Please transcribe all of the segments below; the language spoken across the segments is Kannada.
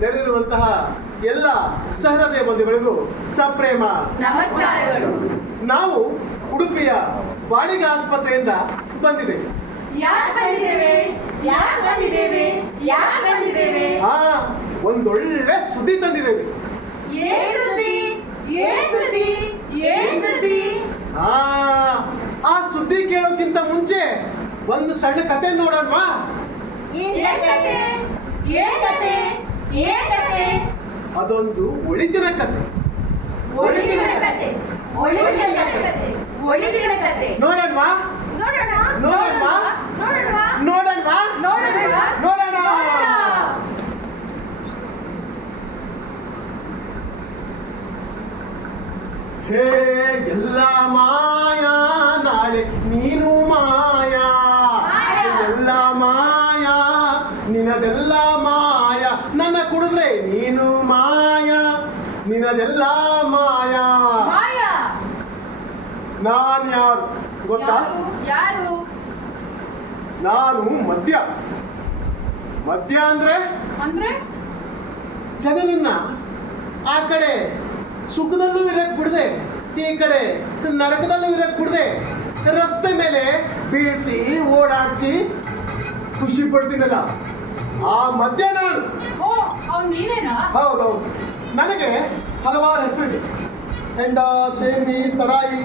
ನೆರೆದಿರುವಂತಹ ಎಲ್ಲ ಸಹೃದಯ ಬಂಧುಗಳಿಗೂ ಸಪ್ರೇಮ ನಮಸ್ಕಾರಗಳು. ನಾವು ಉಡುಪಿಯ ಬಾಳಿಗೆ ಆಸ್ಪತ್ರೆಯಿಂದ ಬಂದಿದ್ದೇವೆ. ಒಂದೊಳ್ಳೆ ಸುದ್ದಿ ತಂದಿದ್ದೇವೆ. ಆ ಸುದ್ದಿ ಕೇಳೋಕ್ಕಿಂತ ಮುಂಚೆ ಒಂದು ಸಣ್ಣ ಕತೆ ನೋಡೋಣವಾ? ಅದೊಂದು ಒಳಿತಿನ ಕತೆ. ನೋಡೋಣವಾ? ಹೇ ಎಲ್ಲ ಮಾಯಾ, ನಾಳೆ ನೀನು ಮಾಯಾ. ಎಲ್ಲ ಮಾಯಾ, ನಿನದೆಲ್ಲ ಮಾಯಾ. ನನ್ನ ಕುಡಿದ್ರೆ ನೀನು ಮಾಯಾ, ನಿನದೆಲ್ಲ ಮಾಯಾ. ನಾನ್ ಯಾರು ಗೊತ್ತಾ? ನಾನು ಮದ್ಯ. ಮದ್ಯ ಅಂದ್ರೆ ಜನರನ್ನ ಆ ಕಡೆ ಸುಖದಲ್ಲೂ ಇರಕ್ ಬಿಡದೆ, ಈ ಕಡೆ ನರಕದಲ್ಲೂ ಇರಕ್ ಬಿಡದೆ, ರಸ್ತೆ ಮೇಲೆ ಬೀಳಿಸಿ ಓಡಾಡಿಸಿ ಖುಷಿ ಪಡ್ತೀನಲ್ಲ, ಆ ಮದ್ಯ ನಾನು. ಹೌದೌದು. ನನಗೆ ಹಲವಾರು ಹೆಸರಿದೆ. ಹೆಂಡ, ಶೇಂದಿ, ಸರಾಯಿ,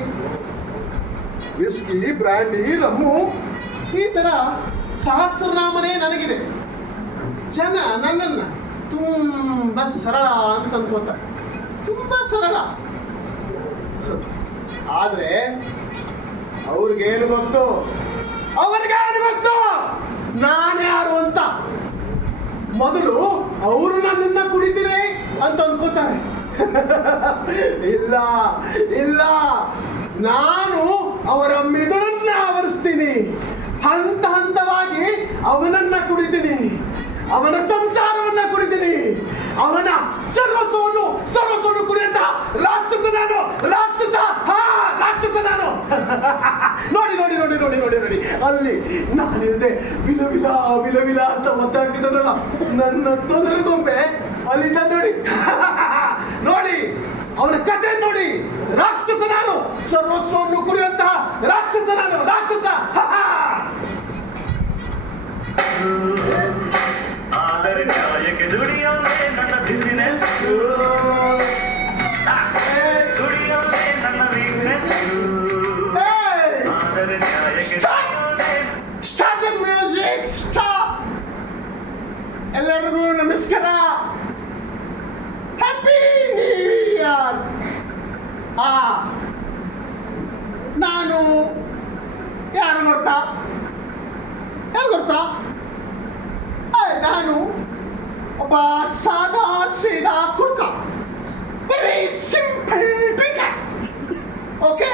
ವಿಸ್ಕಿ, ಬ್ರ್ಯಾಂಡಿ, ರಮ್ಮು, ಈ ತರ ಸಹಸ್ರನಾಮನೇ ನನಗಿದೆ. ಜನ ನನ್ನನ್ನ ತುಂಬಾ ಸರಳ ಅಂತ ಅನ್ಕೋತಾರೆ, ತುಂಬಾ ಸರಳ. ಆದ್ರೆ ಅವ್ರಿಗೇನು ಗೊತ್ತು ನಾನು ಯಾರು ಅಂತ? ಮೊದಲು ಅವರು ನನ್ನನ್ನ ಕುಡಿತೀನಿ ಅಂತ ಅನ್ಕೋತಾರೆ. ಇಲ್ಲ ಇಲ್ಲ, ನಾನು ಅವರ ಮೆದುಳನ್ನ ಆವರಿಸ್ತೀನಿ. ಹಂತ ಹಂತವಾಗಿ ಅವನನ್ನ ಕುಡಿತೀನಿ, ಅವನ ಸಂಸಾರವನ್ನ ಕುಡಿತೀನಿ, ಅವನ ಸರ್ವಸ್ವವನ್ನು ಕುಡಿಯಂತ ರಾಕ್ಷಸ ನಾನು. ರಾಕ್ಷಸ ನಾನು. ನೋಡಿ ನೋಡಿ ನೋಡಿ ನೋಡಿ ನೋಡಿ ನೋಡಿ ಅಲ್ಲಿ ನಾನಿಲ್ದೆ ವಿಲವಿಲ ಅಂತ ಒದ್ದಾಡ್ತಿದ್ದಲ್ಲ ನನ್ನ ತೊದಲುಗೊಂಬೆ ಅಲ್ಲಿಂದ ನೋಡಿ. ನೋಡಿ ಅವನ ಕತೆ ನೋಡಿ. ರಾಕ್ಷಸ ನಾನು, ಸರ್ವಸ್ವವನ್ನು ಕುಡಿಯುವಂತಹ ರಾಕ್ಷಸ ನಾನು. ರಾಕ್ಷಸ. ಆದರೆ ನ್ಯಾಯಕ್ಕೆ ದುಡಿಯೋದೇ ನನ್ನ ಬಿಸಿನೆಸ್, ದುಡಿಯೋದೇ ನನ್ನ ವೀಕ್ನೆಸ್. ಆದರೆ ನ್ಯಾಯಕ್ಕೆ ಸ್ಟಾರ್ಟ್ ದ ಮ್ಯೂಸಿಕ್, ಸ್ಟಾಪ್. ಎಲ್ಲರಿಗೂ ನಮಸ್ಕಾರ, ಹ್ಯಾಪಿ ನ್ಯೂ ಇಯರ್. ನಾನು ಯಾರು ಗೊತ್ತಾ? ನಾನು ಒಬ್ಬ ಸಾದಾ ಸೀದಾ ಕುಡ್ಕ, ವೆರಿ ಸಿಂಪಲ್ ಡ್ರಿಂಕರ್. ಓಕೆ,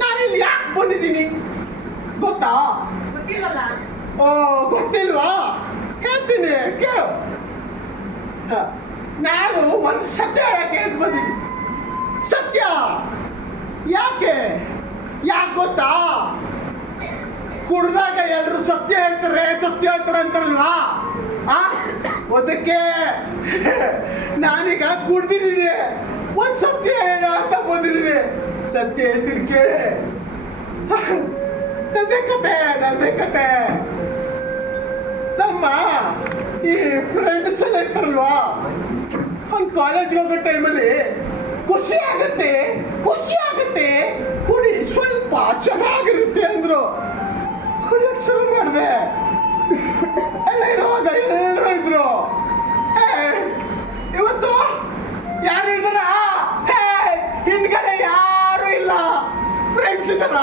ನಾನಿಲ್ಲಿ ಯಾಕೆ ಬಂದಿದ್ದೀನಿ ಗೊತ್ತಾ? ಓ, ಗೊತ್ತಿಲ್ವಾ? ಹೇಳ್ತೀನಿ ಕೇಳು. ನಾನು ಒಂದು ಸತ್ಯ ಹೇಳಕ್ಕೆ ಬಂದಿದ್ದೀನಿ. ಸತ್ಯ ಯಾಕೆ ಗೊತ್ತಾ? ಕುಡ್ದಾಗ ಎಲ್ರು ಸತ್ಯ ಹೇಳ್ತಾರೆ ಅಂತಾರಲ್ವಾ? ಅದಕ್ಕೆ ನಾನೀಗ ಕುಡ್ದಿದ್ದೀನಿ, ಒಂದ್ ಸತ್ಯ ಹೇಳ ಅಂತ ಬಂದಿದ್ದೀನಿ. ಸತ್ಯ ಹೇಳ್ತೀನಿ ಕೇಳಿ. ನಂದೇ ಕತೆ. ನಮ್ಮ ಈ ಫ್ರೆಂಡ್ಸ್ ಎಲ್ಲ ಇರ್ತಾರಲ್ವಾ, ಒಂದು ಕಾಲೇಜ್ಗೆ ಹೋಗೋ ಟೈಮಲ್ಲಿ ಖುಷಿ ಆಗುತ್ತೆ, ಕುಡಿ ಸ್ವಲ್ಪ ಚೆನ್ನಾಗಿರುತ್ತೆ ಅಂದ್ರು. ಕುಡಿಯಕ್ಕೆ ಶುರು ಮಾಡಿದೆ. ಎಲ್ಲ ಇರುವಾಗ ಎಲ್ಲರೂ ಇದ್ರು. ಇವತ್ತು ಯಾರು ಇದ್ದಾರ? ಹಿಂದ್ಗಡೆ ಯಾರು ಇಲ್ಲ. ಫ್ರೆಂಡ್ಸ್ ಇದ್ದಾರ?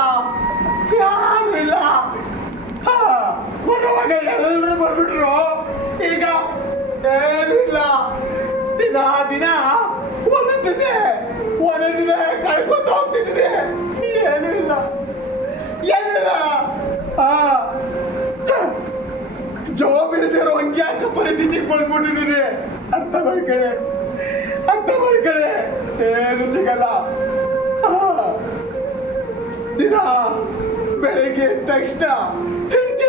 ಯಾರು ಇಲ್ಲ. ಬರುವಾಗ ಎಲ್ಲರೂ ಬರ್ಬಿಟ್ರು. ಈಗ ಏನು ಇಲ್ಲ. ದಿನ ಒಂದೊಂದು ದಿನ ಕಳ್ಕೊಂಡು ಹೋಗ್ತಿದ್ದೆ. ಏನೂ ಇಲ್ಲ. ಜಾಬ್ ಇಲ್ದಿರೋ ಹಂಗೆ ಯಾಕೆ ಪರಿಸ್ಥಿತಿ ಬಂದ್ಬಿಟ್ಟಿದ್ದೀನಿ. ಅರ್ಥ ಮಾಡ್ಕೊಳ್ಳಿ. ಏನು ಸಿಗಲ್ಲ. ದಿನ ಬೆಳಿಗ್ಗೆ ಎದ್ದ ತಕ್ಷಣ ಹೆಂಡತಿ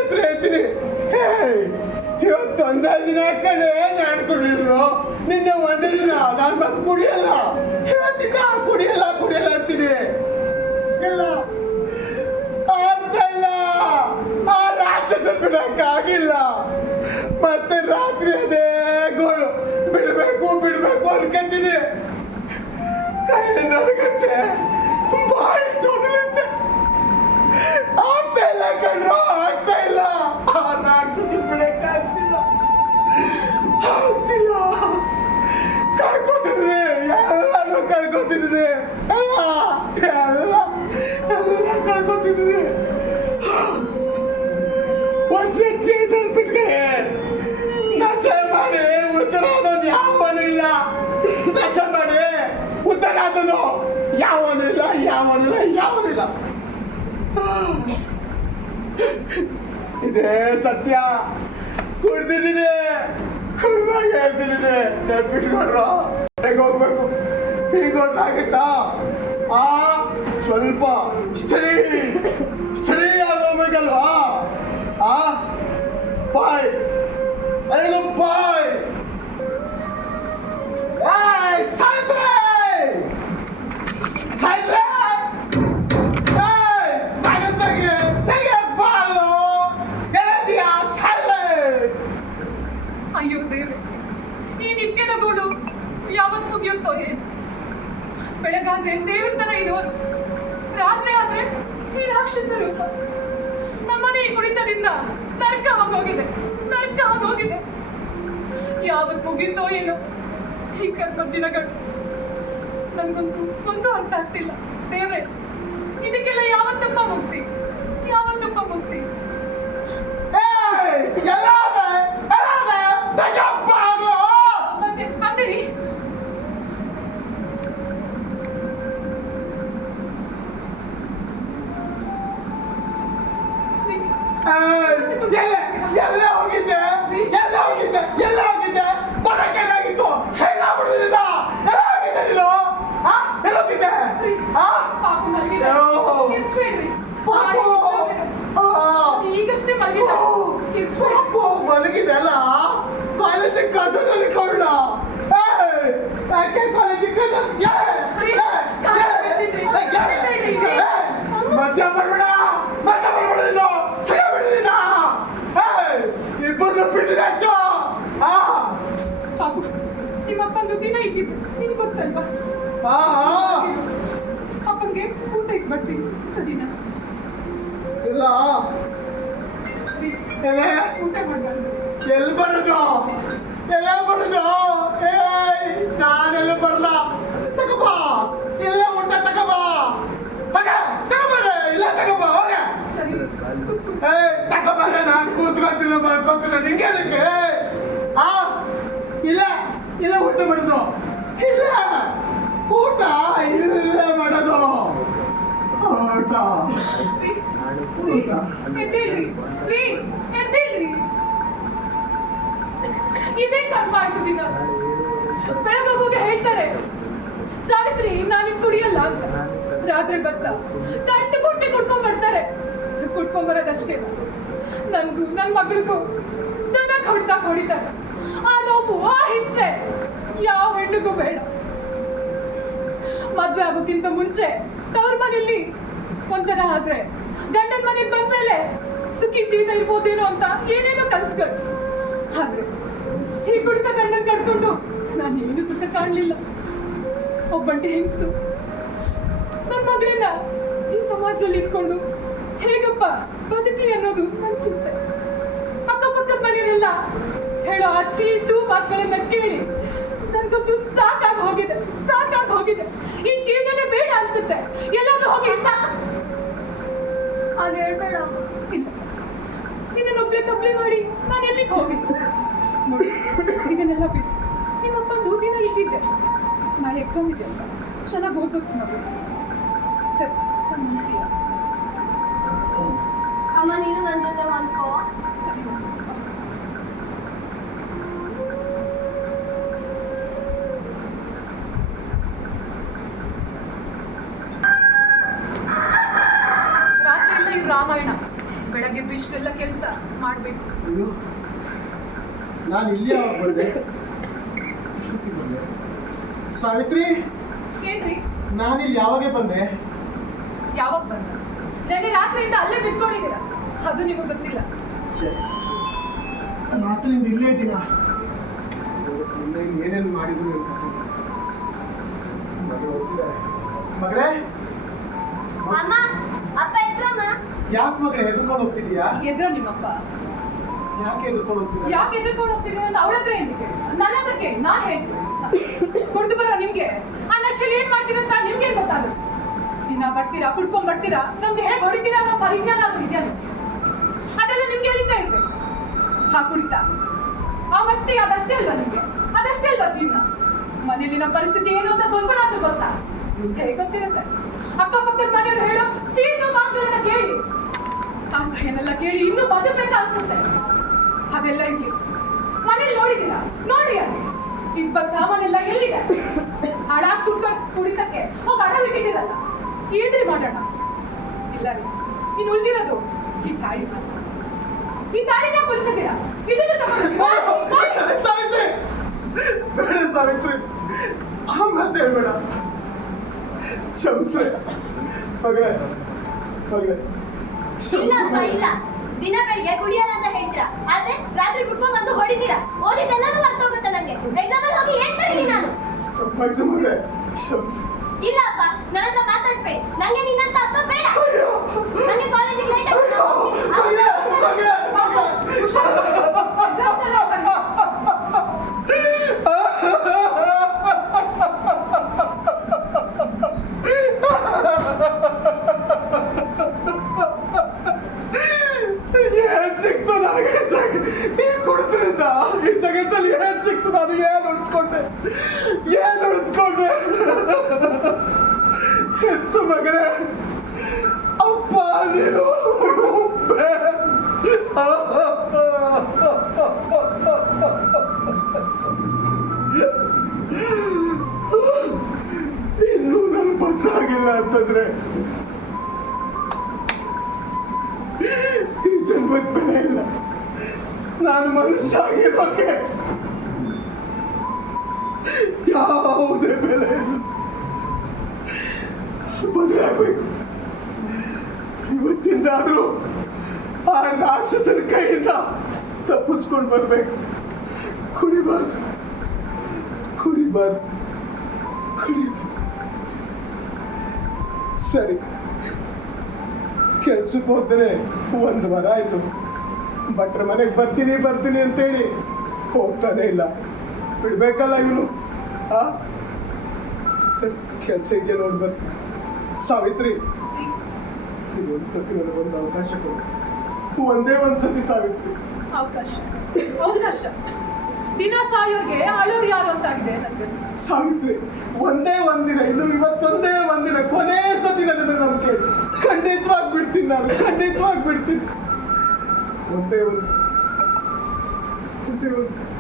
ಒಂದೇ ದಿನ ಕಡೆ ನಾನು ಕುಡಿಯೋದು, ನಿನ್ನೆ ಒಂದೇ ದಿನ ನಾನು ಮತ್ತೆ ಕುಡಿಯಲ್ಲ, ಇವತ್ತಿಂದ ಕುಡಿಯಲ್ಲ ಅಂತೀನಿ. ಇಲ್ಲ ಆಗ್ತಾ ಇಲ್ಲ, ಆ ರಾಕ್ಷಸ ಬಿಡಕ್ಕಾಗಿಲ್ಲ. ಮತ್ತೆ ರಾತ್ರಿ ಅದೇ ಗೋಳು, ಬಿಡ್ಬೇಕು ಅನ್ಕೊಂತೀನಿ. ಕೈ ನಡಗತ್ತೆ, ಬಾಯಿ ಚೋದಲಂತೆ. ಆಗ್ತಾ ಇಲ್ಲ ಕಣ್ರೋ, ಆಗ್ತಾ ಇಲ್ಲ. ಆ ರಾಕ್ಷಸ ಬಿಡಕ್ಕಾಗ್ತಿಲ್ಲ. ಕಳ್ಕೊತಿದ್ರಿ, ಎಲ್ಲಾನು ಕಳ್ಕೊತಿದ್ರಿ, ಎಲ್ಲ ಕಳ್ಕೊತಿದ್ರಿ. ಒಂದ್ಸತಿ ನೆನ್ಪಿಟ್ಕೊಳ್ಳಿ, ನಶೆ ಮಾಡಿ ಉತ್ತರ ಆದೋನು ಯಾವನು ಇಲ್ಲ. ನಶೆ ಮಾಡಿ ಉತ್ತರ ಆದನು ಯಾವನು ಇಲ್ಲ. ಇದೇ ಸತ್ಯ. ಕುಡ್ದಿದ್ದೀನಿ, ಕುಡ್ದಾಗ ಹೇಳ್ತಿದ್ದೀನಿ. ನೆನ್ಪಿಟ್ಕೊಂಡ್ರು ಹೇಗೆ ಹೋಗ್ಬೇಕು, ಹೀಗೆ ಹೋದ್ರಾಗುತ್ತಾ? ಸ್ವಲ್ಪ ಸ್ಟಡಿ ಆಗೋಗ್ಬೇಕಲ್ವಾ? ಬಾಯ್ ಸಾಯ್ತ್ರೆ ಅಯ್ಯೋ ದೇವ್ರೆ, ಈ ನಿತ್ಯದ ಗೂಡು ಯಾವತ್ ಮುಗಿಯುತ್ತೋ ಏನು? ಬೆಳಗಾದ್ರೆ ದೇವ್ರ ತರ ಇರೋರು, ರಾತ್ರಿ ಆದ್ರೆ ಈ ರಾಕ್ಷಸ ರೂಪ. ನಮ್ಮನೆ ಈ ಕುಡಿತದಿಂದ ನರ್ಕ ಆಗೋಗಿದೆ. ಯಾವತ್ ಮುಗಿಯುತ್ತೋ ಏನೋ ಈ ಕರ್ಮದ ದಿನಗಳು. ನನ್ಗಂತೂ ಒಂದು ಅರ್ಥ ಆಗ್ತಿಲ್ಲ. ದೇವ್ರೆ, ಇದಕ್ಕೆಲ್ಲ ಯಾವತ್ತಪ್ಪ ಮುಕ್ತಿ? ಬಂದಿರಿ. ಎಲ್ಲ ಹೋಗಿದ್ದೆ ಬರಕ್ಕೇನಾಗಿತ್ತು? ಶೈಲ ಬಿಡುದಿಲ್ಲ. ಎಲ್ಲ ಹೋಗಿದ್ದೆ ನೀನು? ಎಲ್ಲೋಗಿದ್ದೆ? ಪಾಪು ಮಲಗಿದೆ. ಎನ್ಸ್ಬೇಡ್ರಿ. ಈಗಷ್ಟೇ ಮಲಗಿದೆ ಅಲ್ಲ, ಕಾಲೇಜಿಗೆ ಕಸದಲ್ಲಿ ಕೊಳ್ಳ. ಮಧ್ಯ ಬರ್ಬೇಡ ನೀನು, ಸಿಗಬೇಡ. ಇಬ್ಬರನ್ನ ಬಿಟ್ಟಿದೆ ಅಚ್ಚು. ಪಾಪು, ನಿಮ್ಮಪ್ಪಂದು ದಿನ ಇದ್ದಿದ್ದು ನಿನ್ಗೆ ಗೊತ್ತಲ್ವಾ? ಅಪ್ಪಂಗೆ ಊಟ ಇಟ್ಬಿಡ್ತೀನಿ, ಸರಿನಾ? ಇಲ್ಲ, ಊಟ ಮಾಡ್ಬಾರ್ದು. ಎಲ್ಲಿ ಬರೋದು? ನಾನೆಲ್ಲ ಬರಲ್ಲ. ತಗೋಬಾ, ಇಲ್ಲ ಊಟ ತಗೋಬಾ. ಇಲ್ಲ ತಗೋಬಾ, ಹೋಗ. ಸರಿ, ತಗೋಬಾರ. ನಾನು ಕೂತ್ಕೊಂತೀನಿ. ನಿಂಗೇನಕ್ಕೆ? ಇಲ್ಲ ಊಟ ಮಾಡೋದು. ಊಟ ಇಲ್ಲೇ ಮಾಡೋದು. ಎದ್ದೇಳ್ರಿ. ಇದೇ ಕರ್ಮ ಆಯ್ತು. ದಿನ ಬೆಳಗೋಗೋಗೆ ಹೇಳ್ತಾರೆ, ಸಾವಿತ್ರಿ ನಾನಿನ್ ಕುಡಿಯಲ್ಲ ಅಂತ. ರಾತ್ರಿ ಬತ್ತ ಗಂಟು ಪೂರ್ತಿ ಕುಡ್ಕೊಂಡ್ಬರ್ತಾರೆ. ಕುಡ್ಕೊಂಬರೋದಷ್ಟೇ, ನನ್ಗೂ ನನ್ನ ಮಗಳಿಗೂ ದನ ಹೊಡಿತಾರೆ. ಆ ನೋವು, ಆ ಹಿಂಸೆ ಯಾವ ಹೆಣ್ಣಿಗೂ ಬೇಡ. ಮದ್ವೆ ಆಗೋಕ್ಕಿಂತ ಮುಂಚೆ ತವ್ರ ಮನೆಯಲ್ಲಿ ಒಂಥರ ಆದ್ರೆ, ಗಂಡನ ಮನೆಗೆ ಬಂದ್ಮೇಲೆ ಸುಖಿ ಜೀವನ ಇರ್ಬೋದೇನೋ ಅಂತ ಏನೇನೋ ಕನಸುಗಳು. ಆದ್ರೆ ಈ ಕುಡಿತ ಗಂಡನ ಕಟ್ಕೊಂಡು ನಾನೇನು ಸುಖ ಕಾಣಲಿಲ್ಲ. ಒಬ್ಬಂಟಿ ಹೆಂಗಸು ನನ್ನ ಮಗಳಿಂದ ಈ ಸಮಾಜದಲ್ಲಿ ಇಟ್ಕೊಂಡು ಹೇಗಪ್ಪ ಬದುಕಲಿ ಅನ್ನೋದು ನನ್ನ ಚಿಂತೆ. ಅಕ್ಕಪಕ್ಕದ ಮನೆಯವರೆಲ್ಲ ಹೇಳೋ ಆ ಚೀತು ಮಾತುಗಳನ್ನ ಕೇಳಿ ನನ್ಗಂತೂ ಸಾಕಾಗಿ ಹೋಗಿದೆ. ಈ ಜೀವನನೇ ಬೇಡ ಅನ್ಸುತ್ತೆ. ಎಲ್ಲಾದ್ರೂ ಹೋಗಿ ಹಾಗೆ ಹೇಳ್ಬೇಡ. ಇಲ್ಲ, ನಿನ್ನೊಬ್ಳೆ ತಬ್ಲೆ ಮಾಡಿ ನಾನು ಎಲ್ಲಿಗೆ ಹೋಗಿ ನೋಡಿ. ಇದನ್ನೆಲ್ಲ ಬಿಟ್ಟು ನಿಮ್ಮಪ್ಪಂದು ದಿನ ಇದ್ದಿದ್ದೆ. ನಾಳೆ ಎಕ್ಸಾಮ್ ಇದೆ ಅಂತ ಚೆನ್ನಾಗಿ ಓದ್ಬೇಕು ನೋಡಿ. ಸರಿ, ಅಮ್ಮ ನೀನು ನನ್ನ ಜೊತೆ ಮಲ್ಕೋ. ಸರಿ. ರಾತ್ರಿ ಎಲ್ಲ ಇವ್ ರಾಮಾಯಣ, ಬೆಳಗ್ಗೆದ್ದು ಇಷ್ಟೆಲ್ಲ ಕೆಲಸ ಮಾಡ್ಬೇಕು. ನಾನು ಇಲ್ಲಿ ಯಾವಾಗ ಬಂದೆ? ಇಷ್ಟೊತ್ತಿಗೆ ಬಂದೆ. ಸಾವಿತ್ರಿ, ಏನ್ರಿ ನಾನಿಲ್ಲಿ ಯಾವಾಗ ಬಂದೆ? ಯಾವಾಗ ಬಂದ? ನನಗೆ ರಾತ್ರಿಯಿಂದ ಅಲ್ಲೇ ಬಿಟ್ಕೊಂಡಿದ್ದೀರಾ, ಅದು ನಿಮಗೆ ಗೊತ್ತಿಲ್ಲ. ರಾತ್ರಿಯಿಂದ ಇಲ್ಲೇ ಇದ್ದೀನ. ಏನೇನು ಮಾಡಿದ್ರು ಅಂತ ಮಗಳು ಹೋಗ್ತಿದ್ದಾರೆ. ಮಗಳೇ, ಅಮ್ಮ, ಅಪ್ಪ ಎದ್ರಮ್ಮ? ಯಾಕೆ ಮಗಳೇ ಹೆದರ್ಕೊಂಡು ಹೋಗ್ತಿದ್ಯಾ? ಎದ್ರೋ ನಿಮ್ಮಪ್ಪ? ಯಾಕೆ ಹೆದರ್ಕೊಂಡು ಹೋಗ್ತಿದ್ಯಾ? ಯಾಕೆ ಎದ್ರುಕೊಂಡು ಹೋಗ್ತಿದ್ದೀರ ಅಂತ ಅವಳ ಹತ್ರ ಏನ್ ಕೇಳಿ, ನನ್ನ ಹತ್ರ ಕೇಳಿ, ನಾನು ಹೇಳ್ತೀನಿ. ಕುಡ್ದು ಬರೋ ನಿಮ್ಗೆ ಆ ನಶೆಯಲ್ಲಿ ಏನ್ ಮಾಡ್ತೀರ ಅಂತ ನಿಮ್ಗೆ ಗೊತ್ತಾಗುತ್ತೆ. ದಿನ ಬರ್ತೀರಾ, ಕುಡ್ಕೊಂಡ್ ಬರ್ತೀರಾ, ನಮ್ಗೆ ಹೇಗೆ ಹೊಡಿತೀರಾ ಅನ್ನೋ ಪರಿಜ್ಞಾನ ಅದು ಇದೆಯಾ ನಿಮ್ಗೆ? ಅದೆಲ್ಲ ನಿಮ್ಗೆ ಎಲ್ಲಿಂದ ಇರ್ಬೇಕು? ಹಾ ಕುಡಿತಾ, ಆ ಮಸ್ತಿ ಅದಷ್ಟೇ ಅಲ್ವಾ ನಿಮ್ಗೆ? ಅದಷ್ಟೇ ಅಲ್ವಾ ಜೀವನ? ಮನೇಲಿ ನಮ್ಮ ಪರಿಸ್ಥಿತಿ ಏನು ಅಂತ ಸ್ವಲ್ಪನಾದ್ರೂ ಗೊತ್ತಾ? ಹೇಗೆ ಗೊತ್ತಿರುತ್ತೆ? ಅಕ್ಕಪಕ್ಕದ ಮನೆಯವರು ಹೇಳೋ ಚೀಟು ಮಾತುಗಳನ್ನ ಕೇಳಿ, ಆ ಸಹನೆಲ್ಲ ಕೇಳಿ ಇನ್ನೂ ಬದುಕಬೇಕಾ ಅನ್ಸುತ್ತೆ. ಅದೆಲ್ಲ ಇರ್ಲಿ, ಮನೇಲಿ ನೋಡಿದ್ದೀರಾ? ನೋಡಿ ಅಲ್ಲಿ ಇಬ್ಬ ಸಾಮಾನೆಲ್ಲ ಎಲ್ಲಿದೆ? ಹಾಳಾಗಿ ಕುಟ್ಕೊಂಡು ಕುಡಿತಕ್ಕೆ ಹೋಗಿ ಹಣ ಇಟ್ಟಿದ್ದೀರಲ್ಲ, ಏನ್ರಿ ಮಾಡೋಣ? ಇಲ್ಲ ರೀ, ಇನ್ನು ಉಳಿದಿರೋದು ಈ ತಾಳಿ. ಈ ತಾಳಿನ ಕುಲಿಸಿದ್ದೀರಾ? ಇದನ್ನು ತಗೊಂಡು ಸಾವಿತ್ರಿ, ಬೇಡ ಸಾವಿತ್ರಿ, ಆ ಮಾತು ಹೇಳ್ಬೇಡ. ಕ್ಷಮಿಸ್ರೆ ಮಗಳೇ, ಮಗಳೇ ಇಲ್ಲಪ್ಪ ಇಲ್ಲ. ದಿನ ಬೆಳಿಗ್ಗೆ ಕುಡಿಯಲ್ಲ ಅಂತ ಹೇಳ್ತೀರಾ, ಆದ್ರೆ ರಾತ್ರಿ ಕುಟ್ಕೊಂಡ್ ಬಂದು ಹೊಡಿತೀರಾ. ಓದಿದ್ದೆಲ್ಲಾನು ಮರ್ತೋಗುತ್ತೆ ನಂಗೆ. ಎಕ್ಸಾಮ್ ಅಲ್ಲಿ ಹೋಗಿ ಏನ್ ಬರೀಲಿ ನಾನು? ತಪ್ಪಾಯ್ತು ಮಗಳೇ, ಕ್ಷಮಿಸಿ. ಇಲ್ಲ ಅಪ್ಪ, ನನ್ನ ಹತ್ರ ಮಾತಾಡ್ಸ್ಬೇಡಿ. ನಂಗೆ ನಿನ್ನಂತ ಅಪ್ಪ ಬೇಡ. ನಂಗೆ ಕಾಲೇಜಿಗೆ ಲೇಟ್ ಮಗಳೇ, ಮಗಳೇ, ಮಗಳೇ. ಏನ್ ಸಿಕ್ತು ನನಗೆ ಈ ಕುಡಿದ್ರಿಂದ? ಈ ಜಗತ್ತಲ್ಲಿ ಏನ್ ಸಿಕ್ತು? ನಾನು ಏನ್ ಉಳಿಸ್ಕೊಂಡೆ? ಏನ್ ಉಳಿಸ್ಕೊಂಡೆ? ಎತ್ತು ಮಗಳೇ, ಅಪ್ಪ ನೀನು ಇನ್ನೂ ನಾನು ಬದಲಾಗಿಲ್ಲ ಅಂತಂದ್ರೆ ಈ ಜನ್ಮಕ್ಕೆ ಬೆಲೆ ಇಲ್ಲ. ನಾನು ಮನುಷ್ಯ ಆಗಿರೋಕೆ ಯಾವುದೇ ಬೆಲೆ ಇಲ್ಲ. ಬದಲಾಗಬೇಕು. ಇವತ್ತಿಂದಾದ್ರೂ ಆ ರಾಕ್ಷಸನ ಕೈಯಿಂದ ತಪ್ಪಿಸ್ಕೊಂಡು ಬರ್ಬೇಕು. ಕುಡಿಬಾರ್ದು, ಕುಡಿಬಾರ್ದು, ಕುಡಿಬಾರ್ದು. ಸರಿ, ಕೆಲ್ಸಕ್ಕೆ ಹೋದ್ರೆ 1 ವಾರ ಆಯ್ತು. ಭಟ್ರ ಮನೆಗೆ ಬರ್ತೀನಿ ಬರ್ತೀನಿ ಅಂತೇಳಿ ಹೋಗ್ತಾನೆ ಇಲ್ಲ. ಬಿಡ್ಬೇಕಲ್ಲ ಇವನು. ಆ ಸರಿ, ಕೆಲಸ ಇದೆಯಾ ನೋಡಿ ಬರ್ತೀನಿ. ಸಾವಿತ್ರಿ, ಒಂದ್ಸತಿ ನನಗೊಂದು ಅವಕಾಶ ಕೊಡು. ಒಂದೇ ಒಂದ್ಸತಿ ಸಾವಿತ್ರಿ. ಅವಕಾಶ ಅವಕಾಶ ದಿನ ಸಾಯೋರ್ಗೆ ಆಳೋರು ಯಾರು ಅಂತ ಆಗಿದೆ ನನಗೆ. ಸಾವಿತ್ರಿ, ಒಂದೇ ಒಂದಿನ, ಇನ್ನು ಇವತ್ತೊಂದೇ ಒಂದಿನ, ಕೊನೆ ಸತಿ ನನ್ನ ಮೇಲೆ ನಂಬಿಕೆ. ಖಂಡಿತವಾಗಿ ಬಿಡ್ತೀನಿ ನಾನು, ಖಂಡಿತವಾಗಿ ಬಿಡ್ತೀನಿ. ಒಂದೇ ಒಂದ್ಸತಿ, ಒಂದೇ ಒಂದ್ಸತಿ.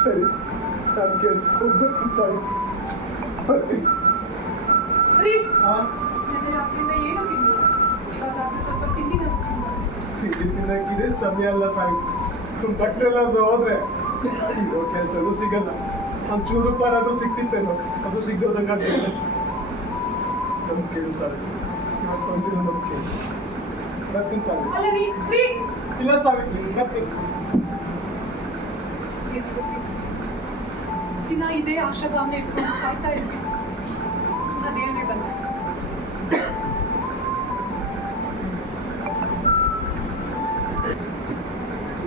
ಸರಿ, ನಾನು ಕೆಲ್ಸಕ್ಕೆ ಹೋಗ್ಬೇಕು. ಸಾವಿತ್ರಿ, ಬರ್ತೀನಿ. ರೀ, ಹಾ, ನೆನ್ನೆ ರಾತ್ರಿಯಿಂದ ಏನೂ ತಿಂದಿಲ್ಲ. ಇವಾಗ ರಾತ್ರಿ ಸ್ವಲ್ಪ ತಿಂಡಿ ನಾನು ತಿಂಡಿ ತಿನ್ನಕ್ಕಿದೆ ಸಮಯ ಅಲ್ಲ ಸಾವಿತ್ರಿ. ಬಟ್ಟೆಲ್ಲಾದ್ರೂ ಹೋದ್ರೆ ಅಯ್ಯೋ ಕೆಲ್ಸನೂ ಸಿಗಲ್ಲ. ಒಂಚೂರು ಪಾರಾದ್ರೂ ಸಿಕ್ತಿತ್ತೇನೋ, ಅದು ಸಿಗೋದಂಗಾಗ್ತದೆ. ನಮ್ ಕೇಳು ಸಾವಿತ್ರಿ, ಇವತ್ತೊಂದಿನ ನಮ್ ಕೇಳು. ಬರ್ತೀನಿ ಸಾವಿತ್ರಿ. ಅಲ್ಲ ರೀ, ರೀ ಇಲ್ಲ ಸಾವಿತ್ರಿ, ಬರ್ತೀನಿ. ಏನು ಗೊತ್ತಿಲ್ಲ, ದಿನ ಇದೇ ಆಶಾಭಾವನೆ ಇಟ್ಕೊಂಡು ಕಾಯ್ತಾ ಇರ್ತೀನಿ. ಅದೇನೇ ಬಂದ.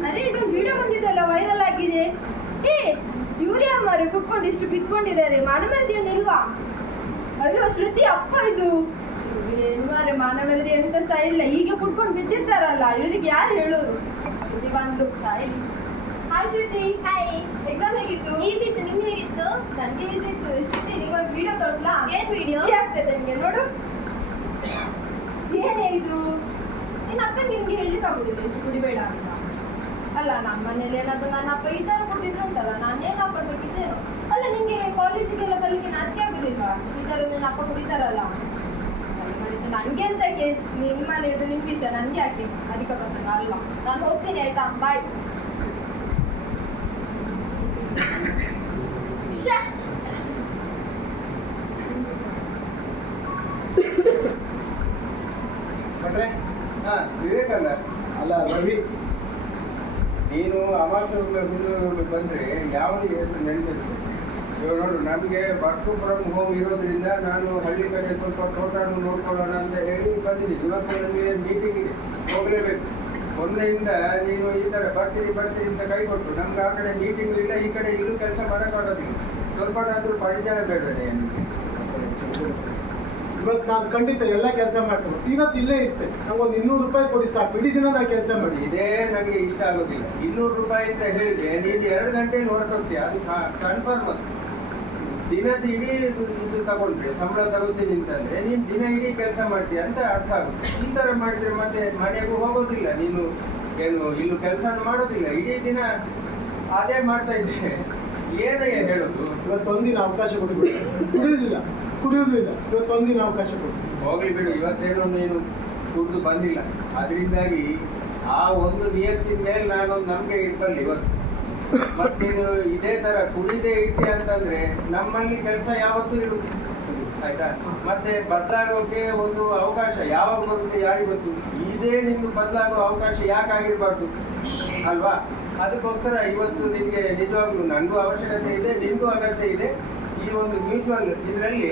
ಅರೆ ಇದೊಂದು ವಿಡಿಯೋ ಬಂದಿದ್ದಲ್ಲ, ವೈರಲ್ ಆಗಿದೆ. ಏ ಇವ್ರು ಯಾರು ಮಾರಿ ಕುಟ್ಕೊಂಡು ಇಷ್ಟು ಬಿತ್ಕೊಂಡಿದ್ದಾರೆ? ಮಾನವರದಿ ಏನಿಲ್ವಾ? ಅಯ್ಯೋ ಶ್ರುತಿ ಅಪ್ಪ ಇದು. ಏನು ಮಾರೆ ಮಾನವರದಿ ಎಂತ ಸಹ ಇಲ್ಲ. ಈಗ ಕುಟ್ಕೊಂಡು ಬಿದ್ದಿರ್ತಾರಲ್ಲ, ಇವ್ರಿಗೆ ಯಾರು ಹೇಳೋರು? ಶ್ರುತಿ ಬಂದು ಸಾಯಿಲಿ. ಹಾಯ್ ಶ್ರುತಿ. ಹಾಯ್. ಎಕ್ಸಾಮ್ ಹೇಗಿತ್ತು? ಈಸಿ ಇತ್ತು. ನಿಮ್ಗೆ ಹೇಗಿತ್ತು? ನನಗೆ ಈಸಿ ಇತ್ತು. ಶ್ರುತಿ ನಿಂಗೊಂದು ವಿಡಿಯೋ ತೋರಿಸ್ಲಾ? ಏನ್ ವಿಡಿಯೋ? ಖುಷಿ ಆಗ್ತದೆ ನಿಮ್ಗೆ ನೋಡು. ಏನೇ ಇದು? ನಿನ್ನ ಅಪ್ಪನಿಗೆ ನಿಮ್ಗೆ ಹೇಳಲಿಕ್ಕೆ ಆಗುದಿಲ್ಲ ಎಷ್ಟು ಕುಡಿಬೇಡ ಅಂತ. ಅಲ್ಲ ನಮ್ಮ ಮನೇಲಿ ಏನಾದ್ರು ನನ್ನ ಅಪ್ಪ ಈ ಥರ ಕೊಟ್ಟಿದ್ರು ಉಂಟಲ್ಲ, ನಾನು ಏನು ಹಾಕೊಳ್ಬೇಕಿದ್ದೇನೋ. ಅಲ್ಲ ನಿಂಗೆ ಕಾಲೇಜಿಗೆಲ್ಲ ಕಲಿಕೆ ನಾಚಿಕೆ ಆಗುದಿಲ್ವಾ? ಈ ಥರ ನಿನ್ನ ಅಪ್ಪ ಕುಡಿತಾರಲ್ಲ. ನನಗೆ ಎಂತಕ್ಕೆ? ನಿಮ್ಮ ಮನೆಯದು ನಿಮ್ಮ ವಿಷಯ, ನನಗೆ ಯಾಕೆ ಅಧಿಕ ಪ್ರಸಂಗ ಅಲ್ವಾ? ನಾನು ಹೋಗ್ತೀನಿ ಆಯ್ತಾ, ಬಾಯ್. ಶ್ಯಾ. ಭಟ್ರೆ ವಿವೇಕಲ್ಲ ಅಲ್ಲ ರವಿ, ನೀನು ಅಮಾವಾಸ್ಯೆ ಹುಣ್ಣು ಬಂದರೆ ಯಾವುದೇ ಹೆಸರು ನೆನಪಿರ್ತದೆ. ಇವಾಗ ನೋಡು, ನಮಗೆ ವರ್ಕ್ ಫ್ರಮ್ ಹೋಮ್ ಇರೋದ್ರಿಂದ ನಾನು ಹಳ್ಳಿ ಕಡೆ ಸ್ವಲ್ಪ ತೋಟವನ್ನು ನೋಡ್ಕೊಳ್ಳೋಣ ಅಂತ ಹೇಳಿ ಬಂದಿದ್ದೀನಿ. ಇವತ್ತು ನನಗೆ ಮೀಟಿಂಗ್ ಇದೆ, ಹೋಗಲೇಬೇಕು. ಮೊನ್ನೆಯಿಂದ ನೀನು ಈ ಥರ ಬರ್ತೀನಿ ಅಂತ ಕೈ ಕೊಟ್ಟು ನಮ್ಗೆ ಆ ಕಡೆ ಮೀಟಿಂಗ್ ಇಲ್ಲ, ಈ ಕಡೆ ಇಲ್ಲೂ ಕೆಲಸ ಮಾಡೋಕ್ಕಾಗೋದಿಲ್ಲ. ಸ್ವಲ್ಪನಾದರೂ ಪರಿಚಯ ಬೇಡನೆ ನನಗೆ. ಇವತ್ತು ನಾನು ಖಂಡಿತ ಎಲ್ಲ ಕೆಲಸ ಮಾಡ್ತೀನಿ. ಇವತ್ತು ಇಲ್ಲೇ ಇರ್ತೆ, ನಂಗೊಂದು 200 ರೂಪಾಯಿ ಕೊಡಿ ಸಾಕು, ಇಡೀ ದಿನ ನಾನು ಕೆಲಸ ಮಾಡಿ. ಇದೇ ನನಗೆ ಇಷ್ಟ ಆಗೋದಿಲ್ಲ. 200 ರೂಪಾಯಿ ಅಂತ ಹೇಳಿದ್ರೆ ನೀನು 2 ಗಂಟೆಯಲ್ಲಿ ಹೊರಟೋಗ್ತೀಯ, ಅದು ಕನ್ಫರ್ಮ್. ಅದು ದಿನದ ಇಡೀ ಇದು ತಗೊಳ್ತೀಯ, ಸಂಬಳ ತಗೋತೀನಿ ಅಂತಂದ್ರೆ ನೀನು ದಿನ ಇಡೀ ಕೆಲಸ ಮಾಡ್ತೀಯ ಅಂತ ಅರ್ಥ ಆಗುತ್ತೆ. ಈ ಥರ ಮಾಡಿದ್ರೆ ಮತ್ತೆ ಮನೆಗೂ ಹೋಗೋದಿಲ್ಲ, ನೀನು ಏನು ಇಲ್ಲೂ ಕೆಲಸ ಮಾಡೋದಿಲ್ಲ, ಇಡೀ ದಿನ ಅದೇ ಮಾಡ್ತಾ ಇದ್ದೆ. ಏನಯ್ಯ ಹೇಳೋದು? ಇವತ್ತೊಂದಿನ ಅವಕಾಶ ಕೊಡಿ. ಕುಡಿಯುವುದಿಲ್ಲ, ಇವತ್ತೊಂದಿನ ಅವಕಾಶ ಕೊಡಿ. ಹೋಗ್ಲಿ ಬಿಡು, ಇವತ್ತೇನು ನೀನು ಕುಡಿದು ಬಂದಿಲ್ಲ, ಅದರಿಂದಾಗಿ ಆ ಒಂದು ನಿಯತ್ತಿನ ಮೇಲೆ ನಾನೊಂದು ನಂಬಿಕೆ ಇಟ್ಕೊಳ್ಳಿ ಇವತ್ತು. ಮತ್ತೆ ನೀನು ಇದೇ ತರ ಕುಡಿದೇ ಇರ್ತೀಯ ಅಂತಂದ್ರೆ ನಮ್ಮಲ್ಲಿ ಕೆಲಸ ಯಾವತ್ತೂ ಇರುತ್ತೆ, ಆಯ್ತಾ? ಮತ್ತೆ ಬದಲಾಗೋಕೆ ಒಂದು ಅವಕಾಶ ಯಾವಾಗ ಬರುತ್ತೆ ಯಾರಿಗೆ ಗೊತ್ತು. ಇದೇ ನಿಮ್ಗೆ ಬದಲಾಗೋ ಅವಕಾಶ ಯಾಕಾಗಿರ್ಬಾರ್ದು ಅಲ್ವಾ? ಅದಕ್ಕೋಸ್ಕರ ಇವತ್ತು ನಿಮಗೆ ನಿಜವಾಗ್ಲೂ ನನಗೂ ಅವಶ್ಯಕತೆ ಇದೆ, ನಿಮಗೂ ಅಗತ್ಯ ಇದೆ. ಈ ಒಂದು ಮ್ಯೂಚುವಲ್ ಇದರಲ್ಲಿ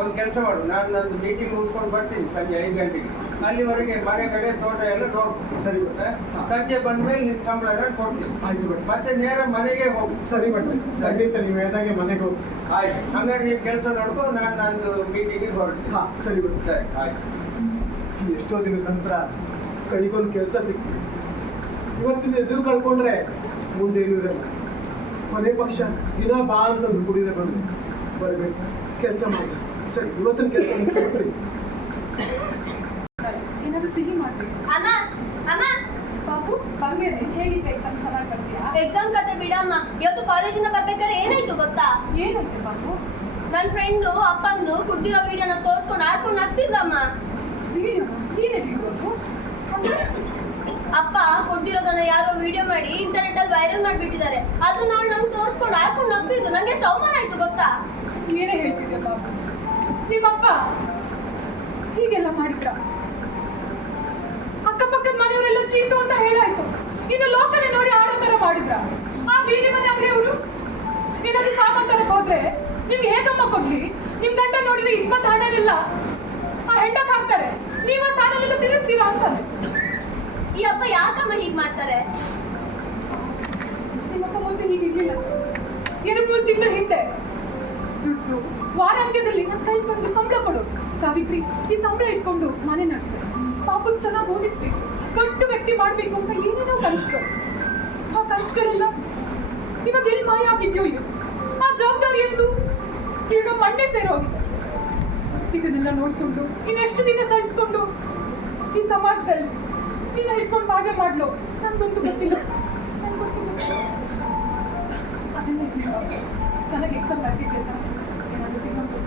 ಒಂದು ಕೆಲಸ ಮಾಡು, ನಾನು ನಂದು ಮೀಟಿಂಗ್ ಮುಗಿಸ್ಕೊಂಡು ಬರ್ತೀನಿ ಸಂಜೆ 5 ಗಂಟೆಗೆ. ಅಲ್ಲಿವರೆಗೆ ಮನೆ ಕಡೆ ತೋಟ ಎಲ್ಲ ನೋಡ್ತೀನಿ. ಸರಿ. ಸಂಜೆ ಬಂದ್ಮೇಲೆ ನಿಮ್ ಸಂಬಳ ಕೊಡ್ತೀನಿ. ಆಯ್ತು ಬಿಡಿ. ಮತ್ತೆ ನೇರ ಮನೆಗೆ ಹೋಗಿ. ಸರಿ ಬಟ್ಟೆ, ಖಂಡಿತ ನೀವು ಹೇಳ್ದಂಗೆ ಮನೆಗೆ ಹೋಗಿ. ಆಯ್ತು, ಹಂಗಾರೆ ನೀವು ಕೆಲಸ ನೋಡ್ಕೊ, ನಾನು ನಂದು ಮೀಟಿಂಗಿಗೆ ಹೊರಡ್ತೀನಿ. ಹಾಂ ಸರಿ ಬಿಡಿ. ಸರಿ ಆಯ್ತು. ಎಷ್ಟೋ ದಿನದ ನಂತರ ಕೈಗೊಂದು ಕೆಲಸ ಸಿಕ್ತು. ಇವತ್ತಿನ ಎದುರು ಕಳ್ಕೊಂಡ್ರೆ ಮುಂದೇನು ಇರಲ್ಲ. ಕೊನೆ ಪಕ್ಷ ದಿನ ಬಾ ಅಂತಂದು ಕುಡಿದ್ರೆ ಬಂದು ಬರಬೇಕು, ಕೆಲಸ ಮಾಡಿ. ಸರಿ, ಇವತ್ತಿನ ಕೆಲಸ ಮುಗಿಸ್ಬಿಡ್ತೀನಿ. ಏನಾದ್ರು ಸಿಹಿ ಮಾಡ್ಬೇಕು. ಅಮ್ಮ ಅಮ್ಮ, ಪಾಪು ಬಂಗೇನೆ, ಹೇಗಿತ್ತು ಎಕ್ಸಾಮ್? ಚೆನ್ನಾಗಿ ಬರ್ತೀಯಾ? ಎಕ್ಸಾಮ್ ಕತೆ ಬಿಡಮ್ಮ. ಇವತ್ತು ಕಾಲೇಜಿಂದ ಬರ್ಬೇಕಾದ್ರೆ ಏನಾಯ್ತು ಗೊತ್ತಾ? ಏನಾಯ್ತು ಪಾಪು? ನನ್ನ ಫ್ರೆಂಡು ಅಪ್ಪಂದು ಕುಡ್ದಿರೋ ವಿಡಿಯೋನ ತೋರಿಸ್ಕೊಂಡು ಆಡ್ಕೊಂಡು ನಗ್ತಿದ್ಲಮ್ಮ. ವಿಡಿಯೋ ಏನೇ ವಿಡಿಯೋ? ಅಪ್ಪ ಕೊಟ್ಟಿರೋದನ್ನ ಯಾರೋ ವಿಡಿಯೋ ಮಾಡಿ ಇಂಟರ್ನೆಟ್ ಅಲ್ಲಿ ವೈರಲ್ ಮಾಡಿಬಿಟ್ಟಿದ್ದಾರೆ. ಅದನ್ನ ಅವಳು ನಂಗೆ ತೋರಿಸ್ಕೊಂಡು ಆಡ್ಕೊಂಡು ನಗ್ತಿದ್ದು. ನಂಗೆ ಎಷ್ಟು ಅವಮಾನ ಆಯ್ತು ಗೊತ್ತಾ? ಏನೇ ಹೇಳ್ತಿದ್ದೆ ಪಾಪು? ನಿಮ್ಮಪ್ಪ ಹೀಗೆಲ್ಲ ಮಾಡಿದ್ರ? ಅಕ್ಕಪಕ್ಕದ ಮನೆಯವರೆಲ್ಲ ಚೀತು ಅಂತ ಹೇಳಾಯ್ತು. ಇನ್ನು ಲೋಕನೇ ನೋಡಿ ಆಡೋ ತರ ಮಾಡಿದ್ರ? ಆ ಬೀದಿ ಮನೆ ಅಂಗಡಿಯವರು ಏನಾದ್ರು ಸಾಮಾನ್ ತರಕ್ ಹೋದ್ರೆ ನಿಮ್ಗೆ ಹೇಗಮ್ಮ ಕೊಡ್ಲಿ? ನಿಮ್ ಗಂಡ ನೋಡಿದ್ರೆ 20 ಹಣೆಲ್ಲ ಆ ಹೆಂಡಕ್ ಹಾಕ್ತಾರೆ, ನೀವು ಆ ಸಾಲನೆಲ್ಲ ತಿನ್ನಿಸ್ತೀರಾ ಅಂತಾನೆ. ಈ ಅಪ್ಪ ಯಾಕಮ್ಮ ಹೀಗ್ ಮಾಡ್ತಾರೆ? ನಿಮ್ಮಪ್ಪ ಮುಂದೆ ಹೀಗಿರ್ಲಿಲ್ಲ. 2-3 ತಿಂಗಳ ಹಿಂದೆ ದುಡ್ಡು ವಾರಾಂತ್ಯದಲ್ಲಿ ನನ್ನ ಕೈ ತಂದು ಸಂಬಳ ಕೊಡೋದು. ಸಾವಿತ್ರಿ, ಈ ಸಂಬಳ ಇಟ್ಕೊಂಡು ಮನೆ ನಡೆಸೆ, ಪಾಪನ್ ಚೆನ್ನಾಗಿ ಓದಿಸ್ಬೇಕು, ದೊಡ್ಡ ವ್ಯಕ್ತಿ ಮಾಡ್ಬೇಕು ಅಂತ ಏನೇನೋ ಕನಸುಗಳು. ಆ ಕನಸುಗಳೆಲ್ಲ ಇವಾಗ ಎಲ್ಲಿ ಮಾಯ ಆಗಿದ್ಯೋ ಇವು. ಆ ಜವಾಬ್ದಾರಿ ಅಂತೂ ಈಗ ಮಣ್ಣೆ ಸೇರೋಗಿದೆ. ಇದನ್ನೆಲ್ಲ ನೋಡ್ಕೊಂಡು ಇನ್ನೆಷ್ಟು ದಿನ ಸಹಿಸ್ಕೊಂಡು ಈ ಸಮಾಜದಲ್ಲಿ ನೀನು ಹಿಡ್ಕೊಂಡು ಮಾಡ್ಲೋ ನನ್ಗಂತೂ ಗೊತ್ತಿಲ್ಲ. ಅದನ್ನ ಚೆನ್ನಾಗಿ ಎಕ್ಸಾಮ್ ಬರ್ತಿದ್ದೆ ಅಂತ ಏನಾದ್ರು ತಿನ್ನೋದು.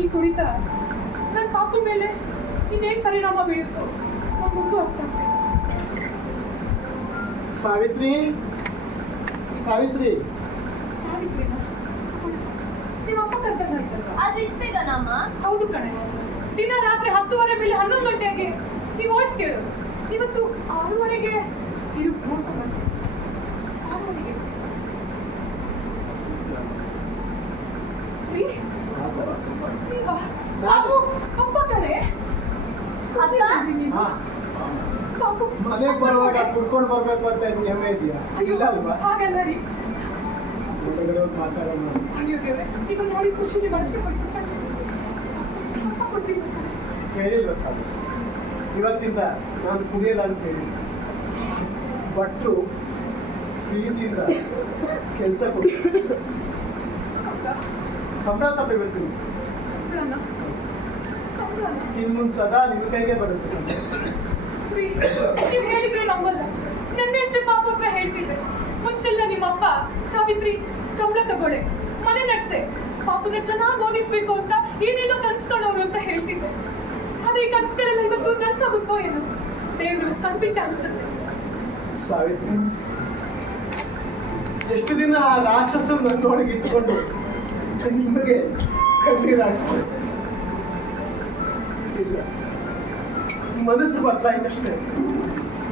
ಈ ಕುಡಿತ ನನ್ನ ಪಾಪು ಮೇಲೆ ಇನ್ನೇನು ಪರಿಣಾಮ ಬೀಳುತ್ತೋ ನನಗೊಂದು ಅರ್ಥ ಆಗ್ತಿಲ್ಲ. ಸಾವಿತ್ರಿ, ಸಾವಿತ್ರಿ, ಸಾವಿತ್ರಿನ ನಿಮ್ಮ ಅಪ್ಪ ಕರ್ದಂಗಾಯ್ತಲ್ವಾ? ಆದ್ರೆ ಇಷ್ಟ ಬೇಕನಮ್ಮ? ಹೌದು ಕಣೆ, ದಿನ ರಾತ್ರಿ 10:30 ಮೇಲೆ 11 ಗಂಟೆಗೆ ಈ ವಾಯ್ಸ್ ಕೇಳೋದು. ಇವತ್ತು 6:30ಗೆ ಇರು ನೋಡ್ಕೊಂಡು 6:30ಗೆ ಬಾಬು ಅಪ್ಪ ಕಣೆ. ಅಕ್ಕ? ಹಾ, ಬಾಬು ಮನೆಗೆ ಬರುವಾಗ ಕುಡ್ಕೊಂಡು ಬರ್ಬೇಕು ಅಂತ ಹೆಮ್ಮೆ ಇದೆಯಾ? ಅಯ್ಯೋ ಇಲ್ಲ ಅಲ್ವಾ? ಹಾಗಲ್ಲ ರೀ. ಹೊರಗಡೆ ಹೋಗಿ ಮಾತಾಡೋಣ. ಅಯ್ಯೋ ದೇವ್ರೆ, ಈಗ ನೋಡಿ ಖುಷಿ ಬರುತ್ತೆ. ಹೇಳಿಲ್ವ ಸರ್, ಇವತ್ತಿಂದ ನಾನು ಕುಡಿಯಲ್ಲ ಅಂತ ಹೇಳಿ ಬಟ್ಟು ಪ್ರೀತಿಯಿಂದ ಕೆಲಸ ಕೊಡಿ. ಸಂಬಳ ತಗೋಬೇಕು. ಇನ್ನು ಮುಂದೆ ಸದಾ ನಿನ್ನ ಕೈಗೆ ಬರುತ್ತೆ ಸಂಬಳ. ನೀವು ಹೇಳಿದ್ರೆ ನಂಬಲ್ಲ. ನನ್ನೆಷ್ಟೇ ಪಾಪ ಹತ್ರ ಹೇಳ್ತಿದ್ದೆ. ಮುಂಚೆಲ್ಲ ನಿಮ್ಮಪ್ಪ ಸಾವಿತ್ರಿ ಸಂಬಳ ತಗೊಳ್ಳೆ, ಮನೆ ನಡೆಸೆ, ಪಾಪನ ಚೆನ್ನಾಗಿ ಓದಿಸ್ಬೇಕು ಅಂತ ಏನೆಲ್ಲೋ ಕನ್ಸ್ಕೊಂಡವ್ರು ಅಂತ ಹೇಳ್ತಿದ್ದೆ. ಆದ್ರೆ ಈ ಕನ್ಸುಗಳೆಲ್ಲ ಇವತ್ತು ನನ್ಸಾಗುತ್ತೋ ಏನೋ ದೇವ್ರು ಕಣ್ಬಿಟ್ಟ ಅನ್ಸುತ್ತೆ. ಸಾವಿತ್ರಿ, ಎಷ್ಟು ದಿನ ಆ ರಾಕ್ಷಸನ ನನ್ನೊಳಗೆ ಇಟ್ಟುಕೊಂಡು ನಿಮಗೆ ಕಣ್ಣೀರು ಹಾಕ್ಸ್ತೇನೆ? ಇಲ್ಲ, ಮನಸ್ಸು ಬದಲಾಯ್ತಷ್ಟೇ,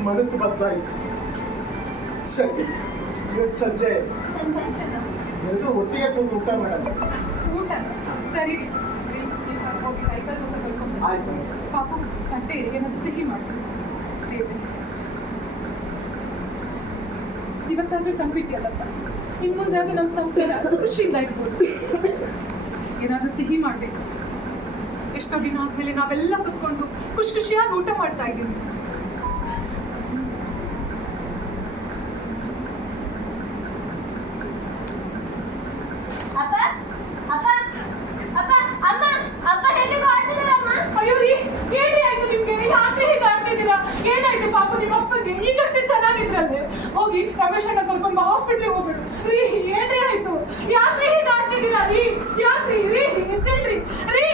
ಮನಸ್ಸು ಬದಲಾಯಿತು. ಸರಿ, ಇವತ್ತು ಸಂಜೆ ಎಲ್ಲರೂ ಒಟ್ಟಿಗೆ ಕೂತು ಊಟ ಮಾಡೋಣ. ಊಟ ಸರಿ ರೀ, ನೀವು ಹೋಗಿ ಕೈಕಾಲು ಮುಖ ತೊಳ್ಕೊಂಡು ಆಯ್ತು. ಪಾಪು ತಟ್ಟೆ ಇಡಿಗೆ ನಾವು ಸಿಹಿ ಮಾಡ್ತೀವಿ. ದೇವ್ರೆ, ಇವತ್ತಾದ್ರೂ ಕಂಡ್ಬಿಟ್ಟಿಯಲ್ಲಪ್ಪ, ಇನ್ ಮುಂದಾದ್ರೂ ನಮ್ಮ ಸಂಸಾರ ಖುಷಿಯಿಂದ ಇರ್ಬೋದು. ಏನಾದ್ರೂ ಸಿಹಿ ಮಾಡ್ಬೇಕು. ಎಷ್ಟೋ ದಿನ ಆದ್ಮೇಲೆ ನಾವೆಲ್ಲ ಕುತ್ಕೊಂಡು ಖುಷಿಯಾಗಿ ಊಟ ಮಾಡ್ತಾ ಇದ್ದೀವಿ. ಅಪ್ಪ ಅಪ್ಪ ಅಪ್ಪ ಅಮ್ಮ ಅಪ್ಪ ಹೇಗೆ ಆಡ್ತಿದಾರಮ್ಮ? ಅಯ್ಯೋ ರೀ, ಏನೇ ಆಯ್ತು ನಿಮ್ಗೆ? ಯಾಕೆ ಹೀಗೆ ಆಡ್ತಾ ಇದ್ದೀರಾ? ಏನಾಯ್ತು ಪಾಪ ನಿಮ್ಮ ಅಪ್ಪಗೆ? ಈಗಷ್ಟೇ ಚೆನ್ನಾಗಿದ್ರಲ್ಲೇ. ಹೋಗಿ ರಮೇಶನ್ನ ಕರ್ಕೊಂಡು ಹಾಸ್ಪಿಟ್ಲಿಗೆ ಹೋಗ್ಬಿಡು. ರೀ, ಏನೇ ಆಯ್ತು? ಯಾಕೆ ಹೀಗೆ ಆಡ್ತಿದ್ದೀರಾ ರೀ? ಯಾಕ್ರಿ ರೀ? ಎದ್ದೇಳ್ರಿ ರೀ.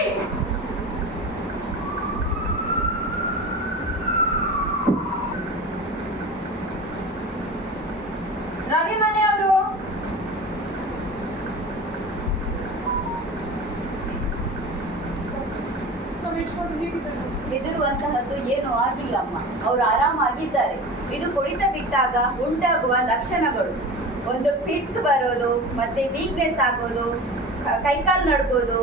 ರವಿ ಮನೆಯವರು ರಮೇಶ್ ಅವರು ಹೇಗಿದ್ದಾರೆ? ಹೆದರುವಂತಹದ್ದು ಏನೂ ಆಗಿಲ್ಲ ಅಮ್ಮ, ಅವರು ಆರಾಮಾಗಿದ್ದಾರೆ. ಇದು ಕುಡಿತ ಬಿಟ್ಟಾಗ ಉಂಟಾಗುವ ಲಕ್ಷಣಗಳು. ಒಂದು ಫಿಟ್ಸ್ ಬರೋದು, ಮತ್ತೆ ವೀಕ್ನೆಸ್ ಆಗೋದು, ಕೈಕಾಲು ನಡ್ಗೋದು,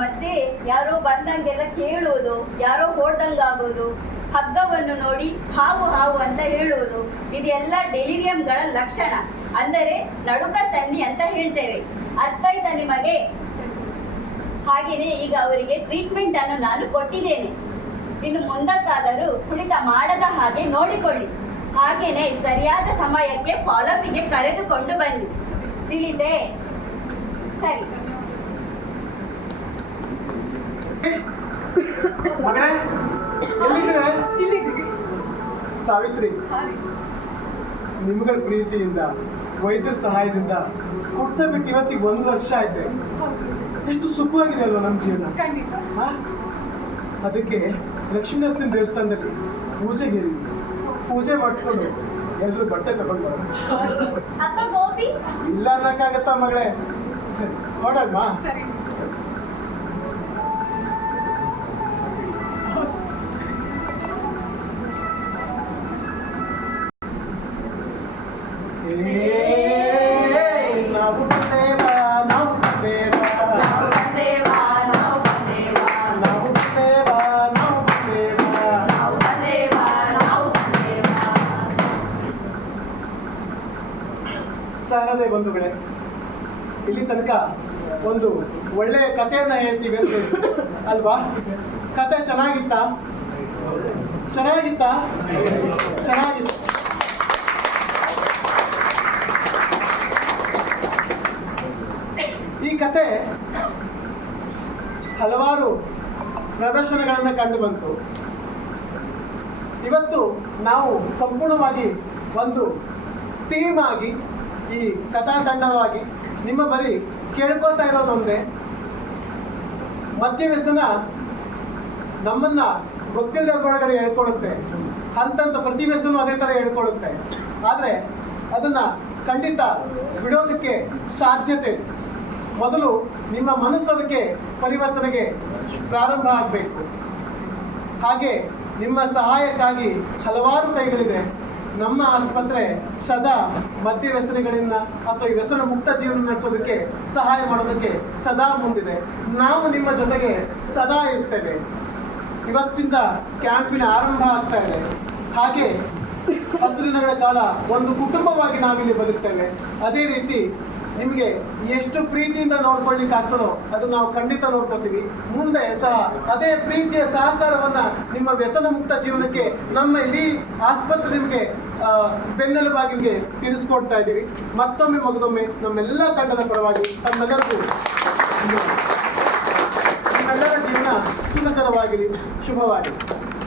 ಮತ್ತೆ ಯಾರೋ ಬಂದಂಗೆಲ್ಲ ಕೇಳೋದು, ಯಾರೋ ಹೊಡೆದಂಗಾಗೋದು, ಹಗ್ಗವನ್ನು ನೋಡಿ ಹಾವು ಹಾವು ಅಂತ ಹೇಳುವುದು, ಇದೆಲ್ಲ ಡೆಲಿರಿಯಂಗಳ ಲಕ್ಷಣ. ಅಂದರೆ ನಡುಕ ಸನ್ನಿ ಅಂತ ಹೇಳ್ತೇವೆ. ಅರ್ಥ ಆಯ್ತಾ ನಿಮಗೆ? ಹಾಗೇನೆ ಈಗ ಅವರಿಗೆ ಟ್ರೀಟ್ಮೆಂಟ್ ಅನ್ನು ನಾನು ಕೊಟ್ಟಿದ್ದೇನೆ. ಇನ್ನು ಮುಂದಕ್ಕಾದರೂ ಕುಡಿತ ಮಾಡದ ಹಾಗೆ ನೋಡಿಕೊಳ್ಳಿ. ಹಾಗೇನೆ ಸರಿಯಾದ ಸಮಯಕ್ಕೆ ಫಾಲೋಪಿಗೆ ಕರೆದುಕೊಂಡು ಬನ್ನಿ. ತಿಳಿದೆ? ಸರಿ. ಮಗಳೇ, ಎಲ್ಲಿದ್ದೀರ? ಇಲ್ಲಿದ್ದೀವಿ. ಸಾವಿತ್ರಿ, ಹಾ ರೀ. ನಿಮ್ಗಳ ಪ್ರೀತಿಯಿಂದ, ವೈದ್ಯರ ಸಹಾಯದಿಂದ ಕುಡ್ತಾ ಬಿಟ್ಟು ಇವತ್ತಿಗೆ 1 ವರ್ಷ ಆಯ್ತೆ. ಹೌದು, ಎಷ್ಟು ಸುಖವಾಗಿದೆ ಅಲ್ವಾ ನಮ್ಮ ಜೀವನ? ಖಂಡಿತ. ಆ? ಅದಕ್ಕೆ ಲಕ್ಷ್ಮೀನರಸಿಂಹ ದೇವಸ್ಥಾನದಲ್ಲಿ ಪೂಜೆಗೆ ಹೇಳಿದ್ವಿ. ಪೂಜೆ ಮಾಡಿಸ್ಕೊಂಡು ಎಲ್ಲರೂ ಬಟ್ಟೆ ತಗೊಂಡು ಬರೋಣ. ಅಪ್ಪ ಗೋಪಿ ಇಲ್ಲ ಅನ್ನಕ್ಕಾಗತ್ತಾ ಮಗಳೇ? ಸರಿ, ಹೊರಡಮ್ಮ. ಸರಿ. ಸರಿ. ನಾವು ಬಂದೇವ, ನಾವು ಬಂದೇವ, ನಾವು ಬಂದೇವ, ನಾವು ಬಂದೇವ. ಸಾರದೆ ಬಂಧುಗಳೇ, ಇಲ್ಲಿ ತನಕ ಒಂದು ಒಳ್ಳೆಯ ಕಥೆಯನ್ನ ಹೇಳ್ತೀವಿ ಅಂತ ಹೇಳಿದ್ವಿ ಅಲ್ವಾ? ಕತೆ ಚೆನ್ನಾಗಿತ್ತಾ? ಚೆನ್ನಾಗಿತ್ತಾ? ಚೆನ್ನಾಗಿತ್ತು. ಈ ಕತೆ ಹಲವಾರು ಪ್ರದರ್ಶನಗಳನ್ನು ಕಂಡು ಬಂತು. ಇವತ್ತು ನಾವು ಸಂಪೂರ್ಣವಾಗಿ ಒಂದು ಟೀಮ್ ಆಗಿ, ಈ ಕಥಾತಂಡವಾಗಿ ನಿಮ್ಮ ಬಳಿ ಕೇಳ್ಕೊತಾ ಇರೋದೊಂದೇ, ಮದ್ಯ ವ್ಯಸನ ನಮ್ಮನ್ನ ಗೊತ್ತಿಲ್ಲದೊಳಗಡೆ ಹೇಳ್ಕೊಡುತ್ತೆ. ಹಂತಂತ ಪ್ರತಿ ವ್ಯಸನೂ ಅದೇ ಥರ ಹೇಳ್ಕೊಡುತ್ತೆ. ಆದರೆ ಅದನ್ನ ಖಂಡಿತ ಬಿಡೋದಕ್ಕೆ ಸಾಧ್ಯತೆ ಇದೆ. ಮೊದಲು ನಿಮ್ಮ ಮನಸ್ಸು ಅದಕ್ಕೆ ಪರಿವರ್ತನೆಗೆ ಪ್ರಾರಂಭ ಆಗಬೇಕು. ಹಾಗೆ ನಿಮ್ಮ ಸಹಾಯಕ್ಕಾಗಿ ಹಲವಾರು ಕೈಗಳಿದೆ. ನಮ್ಮ ಆಸ್ಪತ್ರೆ ಸದಾ ಮದ್ಯ ವ್ಯಸನಿಗಳಿಂದ ಅಥವಾ ಈ ವ್ಯಸನ ಮುಕ್ತ ಜೀವನ ನಡೆಸೋದಕ್ಕೆ ಸಹಾಯ ಮಾಡೋದಕ್ಕೆ ಸದಾ ಮುಂದಿದೆ. ನಾವು ನಿಮ್ಮ ಜೊತೆಗೆ ಸದಾ ಇರ್ತೇವೆ. ಇವತ್ತಿಂದ ಕ್ಯಾಂಪಿನ ಆರಂಭ ಆಗ್ತಾ ಇದೆ. ಹಾಗೆ 10 ದಿನಗಳ ಕಾಲ ಒಂದು ಕುಟುಂಬವಾಗಿ ನಾವಿಲ್ಲಿ ಬದುಕ್ತೇವೆ. ಅದೇ ರೀತಿ ನಿಮಗೆ ಎಷ್ಟು ಪ್ರೀತಿಯಿಂದ ನೋಡ್ಕೊಳ್ಲಿಕ್ಕೆ ಆಗ್ತದೋ ಅದು ನಾವು ಖಂಡಿತ ನೋಡ್ಕೊತೀವಿ. ಮುಂದೆ ಸಹ ಅದೇ ಪ್ರೀತಿಯ ಸಹಕಾರವನ್ನ ನಿಮ್ಮ ವ್ಯಸನ ಮುಕ್ತ ಜೀವನಕ್ಕೆ ನಮ್ಮ ಇಡೀ ಆಸ್ಪತ್ರೆ ನಿಮಗೆ ಬೆನ್ನೆಲುಬಾಗಿ ನಿಮಗೆ ತಿಳಿಸ್ಕೊಡ್ತಾ ಇದ್ದೀವಿ. ಮತ್ತೊಮ್ಮೆ ಮಗದೊಮ್ಮೆ ನಮ್ಮೆಲ್ಲ ತಂಡದ ಪರವಾಗಿ ತಮ್ಮೆಲ್ಲರಿಗೂ ನಿಮ್ಮೆಲ್ಲರ ಜೀವನ ಸುಖಕರವಾಗಲಿ, ಶುಭವಾಗಲಿ.